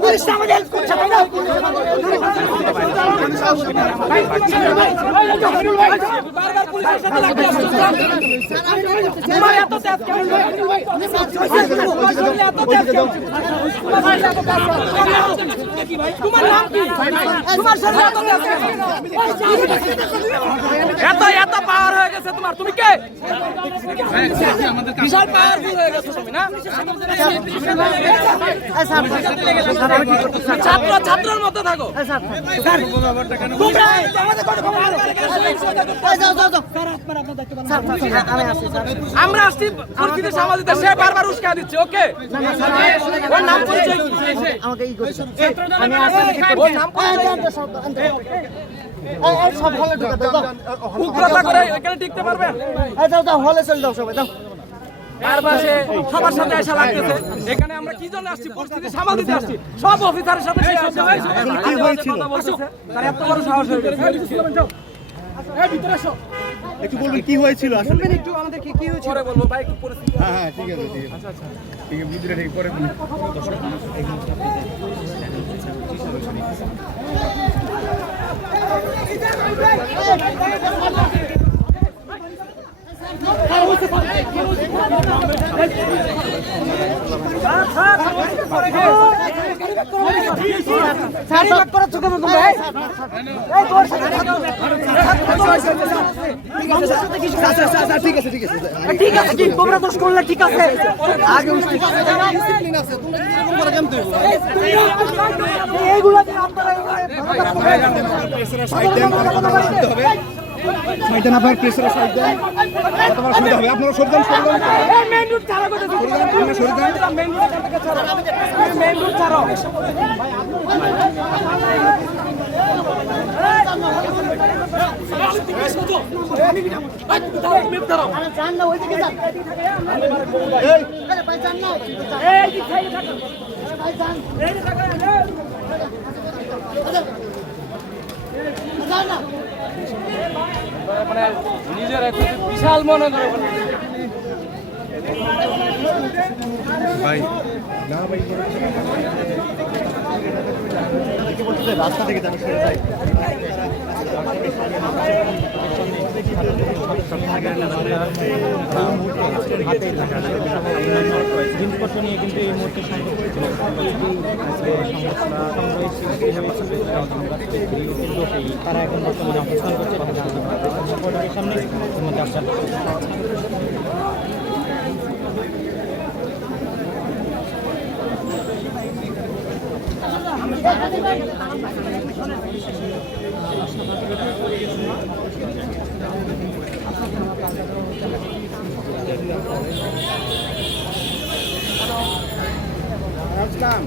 পুলিশটা আমাদের হেল্প করছে তাই না? বারবার পুলিশের সাথে লাগতে আসছো। তোমার এত তেজ কেমন? তোমার শরীরে এত তেজ কেমন? তোমার নাম কি? তোমার শরীরে এত তেজ কেমন? এত পাওয়ার হয়ে গেছে তোমার। তুমি কে? বিশাল পাওয়ারফুল হয়ে গেছে তুমি না? ছাত্রের মতো থাকো। আমরা আসছি পরিস্থিতি সামাল দিতে, সে বারবার উস্কা দিচ্ছে। ওকে, ওর নাম পরিচয় কি? আমাকে ই করছে। আমি আসছি ওর নাম পরিচয় সব হলে ঢুকে দাও। উগ্রতা করে এখানে টিকতে পারবেন? এই দাও দাও, হলে চলে দাও সবাই দাও। বারবার সে সবার সাথে এসে লাগতেছে। এখানে আমরা কি জন্য আসছি? পরিস্থিতি সামাল দিতে আসছি। সব অফিসারের সাথে সে আসছে। কি হয়েছিল? তার এত বড় সাহস হয়ে গেছে। এই ভিতরে আসো। একটু বলবেন কি হয়েছিল আসলে? বলবেন একটু আমাদের কি হয়েছিল? পরে বলবো ভাই, একটু পরিস্থিতি। হ্যাঁ ঠিক আছে ঠিক আছে। আচ্ছা আচ্ছা ঠিক আছে, বুঝলে ঠিক পরে বলি। ঠিক আছে ঠিক আছে ঠিক আছে, কি তোমরা দোষ করলে ঠিক আছে। আগে ডিসিপ্লিন আছে, তোমরা এরকম করে জানতে হবে। এইগুলা যে আপনারা সাইড দেন, হবে সাইডে না ভাই, প্রেসারে সাইড দেন, তোমার সুবিধা হবে। আপনারা সব জান সরবেন। এই মেইন রুট ছাড়ো কথা বলি। আমরা সরবেন, মেইন রুট থেকে ছাড়ো, মেইন রুট ছাড়ো। জান না ওইদিকে যান। এই ভাই জান না, এই দিক থেকে থাকো ভাই জান, এই দিকে থাকো। জান না মানে নিজের একটা বিশাল মনে করে ভাই না ভাই, কি বলতে রাস্তা থেকে যাবে সরে যাই। জিনিসপত্র নিয়ে কিন্তু এই মুহূর্তে সংকট কিন্তু তারা এখন বর্তমানে অবস্থান করছে সামনে নমস্কার।